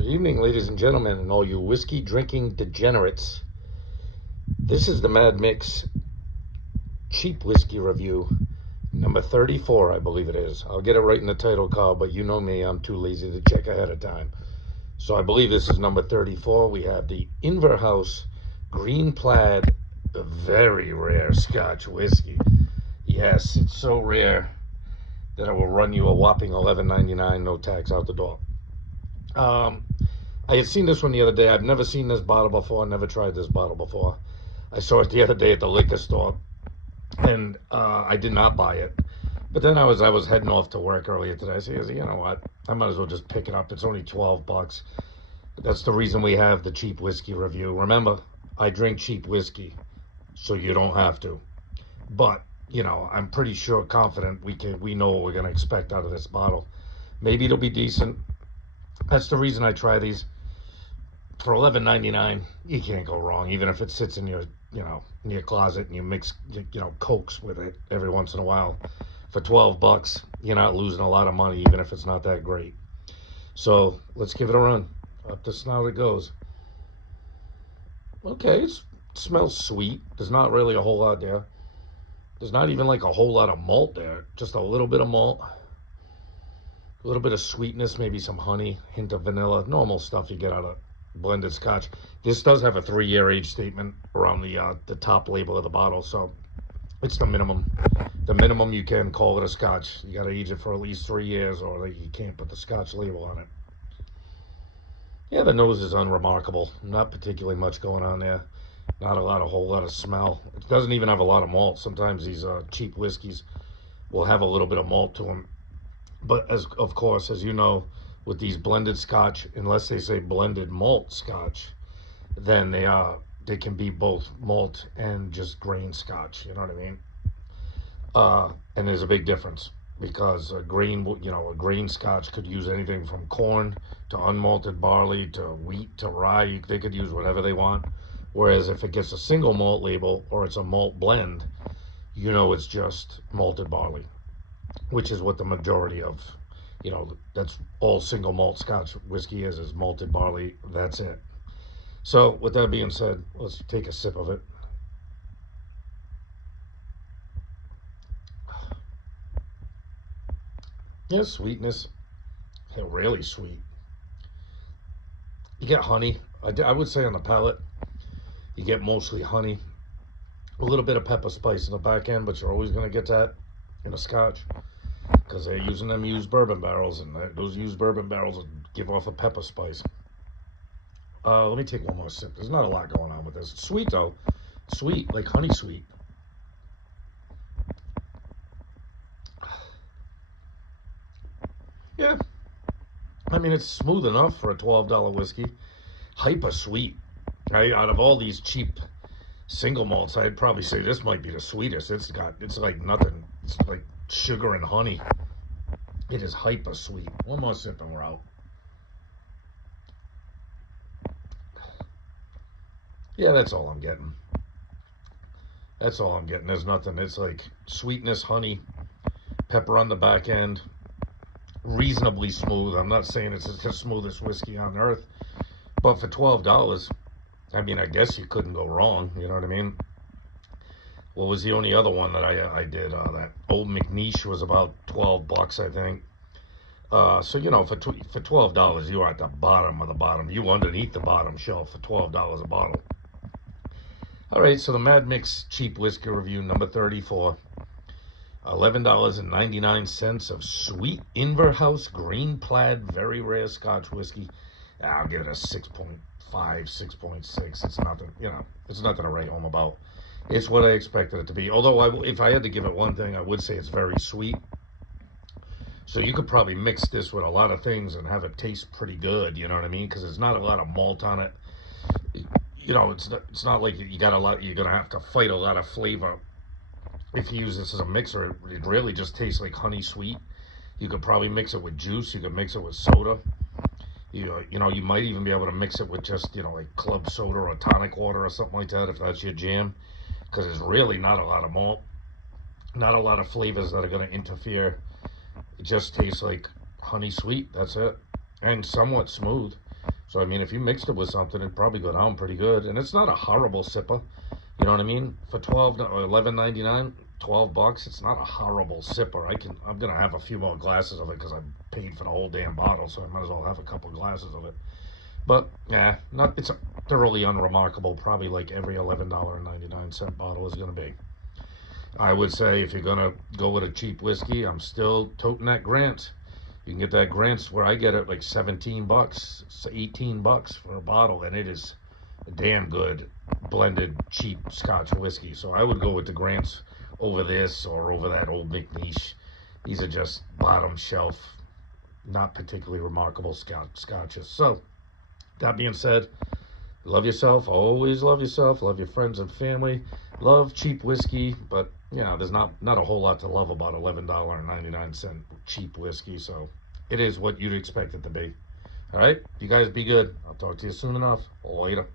Good evening, ladies and gentlemen, and all you whiskey drinking degenerates. This is the Mad Mix cheap whiskey review, number 34, I believe it is. I'll get it right in the title card, but you know me, I'm too lazy to check ahead of time. So I believe this is number 34. We have the Inver House Green Plaid, a very rare Scotch whiskey. Yes, it's so rare that it will run you a whopping $11.99, no tax, out the door. I had seen this one the other day. I've never seen this bottle before. Never tried this bottle before. I saw it the other day at the liquor store, and I did not buy it. But then I was heading off to work earlier today. I said, you know what? I might as well just pick it up. It's only $12. That's the reason we have the cheap whiskey review. Remember, I drink cheap whiskey, so you don't have to. But you know, I'm pretty sure, confident we know what we're gonna expect out of this bottle. Maybe it'll be decent. That's the reason I try these. For $11.99, you can't go wrong. Even if it sits in your, in your closet and you mix, Cokes with it every once in a while. For $12, you're not losing a lot of money, even if it's not that great. So let's give it a run. Up the snout it goes. Okay, it smells sweet. There's not really a whole lot there. There's not even like a whole lot of malt there. Just a little bit of malt. A little bit of sweetness, maybe some honey, hint of vanilla. Normal stuff you get out of blended Scotch. This does have a 3-year age statement around the top label of the bottle, so it's the minimum. The minimum you can call it a Scotch. You got to age it for at least 3 years, or you can't put the Scotch label on it. Yeah, the nose is unremarkable. Not particularly much going on there. Not a whole lot of smell. It doesn't even have a lot of malt. Sometimes these cheap whiskeys will have a little bit of malt to them. But of course, as you know, with these blended Scotch, unless they say blended malt Scotch, then they can be both malt and just grain Scotch. You know what I mean? And there's a big difference, because a grain Scotch could use anything from corn to unmalted barley to wheat to rye. They could use whatever they want. Whereas if it gets a single malt label or it's a malt blend, it's just malted barley, which is what the majority of, that's all single malt Scotch whiskey is malted barley. That's it. So with that being said, let's take a sip of it. Yeah, sweetness. Yeah, really sweet. You get honey. I would say on the palate, you get mostly honey. A little bit of pepper spice in the back end, but you're always going to get that in a Scotch, because they're using them used bourbon barrels, and those used bourbon barrels give off a pepper spice. Let me take one more sip. There's not a lot going on with this. It's sweet, though. Sweet, like honey sweet. Yeah. I mean, it's smooth enough for a $12 whiskey. Hyper sweet. Right? Out of all these cheap single malts, I'd probably say this might be the sweetest. It's like nothing. It's like sugar and honey. It is hyper sweet. One more sip and we're out. Yeah, that's all I'm getting. That's all I'm getting. There's nothing. It's like sweetness, honey, pepper on the back end. Reasonably smooth. I'm not saying it's the smoothest whiskey on earth, but for $12, I mean, I guess you couldn't go wrong. You know what I mean? What was the only other one that I did? That Old McNiche was about $12, I think. So for $12, you are at the bottom of the bottom. You underneath the bottom shelf for $12 a bottle. All right, so the Mad Mix cheap whiskey review number 34. $11.99 of sweet Inver House Green Plaid, very rare Scotch whiskey. I'll give it a 6.5, 6.6. It's nothing, it's nothing to write home about. It's what I expected it to be. Although, if I had to give it one thing, I would say it's very sweet. So you could probably mix this with a lot of things and have it taste pretty good. You know what I mean? Because there's not a lot of malt on it. It's not like you're gonna have to fight a lot of flavor. If you use this as a mixer, it really just tastes like honey sweet. You could probably mix it with juice. You could mix it with soda. You might even be able to mix it with just, like club soda or tonic water or something like that, if that's your jam. Because there's really not a lot of malt. Not a lot of flavors that are going to interfere. It just tastes like honey sweet. That's it. And somewhat smooth. So I mean, if you mixed it with something, it'd probably go down pretty good. And it's not a horrible sipper. You know what I mean? For 12 or 11.99, $12, it's not a horrible sipper. I'm gonna have a few more glasses of it because I paid for the whole damn bottle, so I might as well have a couple glasses of it. But yeah, not it's thoroughly unremarkable. Probably like every $11.99 bottle is gonna be. I would say if you're gonna go with a cheap whiskey, I'm still toting that Grant. You can get that Grant's where I get it like $17, it's $18 for a bottle, and it is a damn good blended cheap Scotch whiskey. So I would go with the Grant's over this or over that old McNeish. These are just bottom shelf, not particularly remarkable scotches. So that being said, love yourself, always love yourself, love your friends and family, love cheap whiskey, but you know, there's not a whole lot to love about $11.99 cheap whiskey, so it is what you'd expect it to be. All right, you guys be good. I'll talk to you soon enough. Later.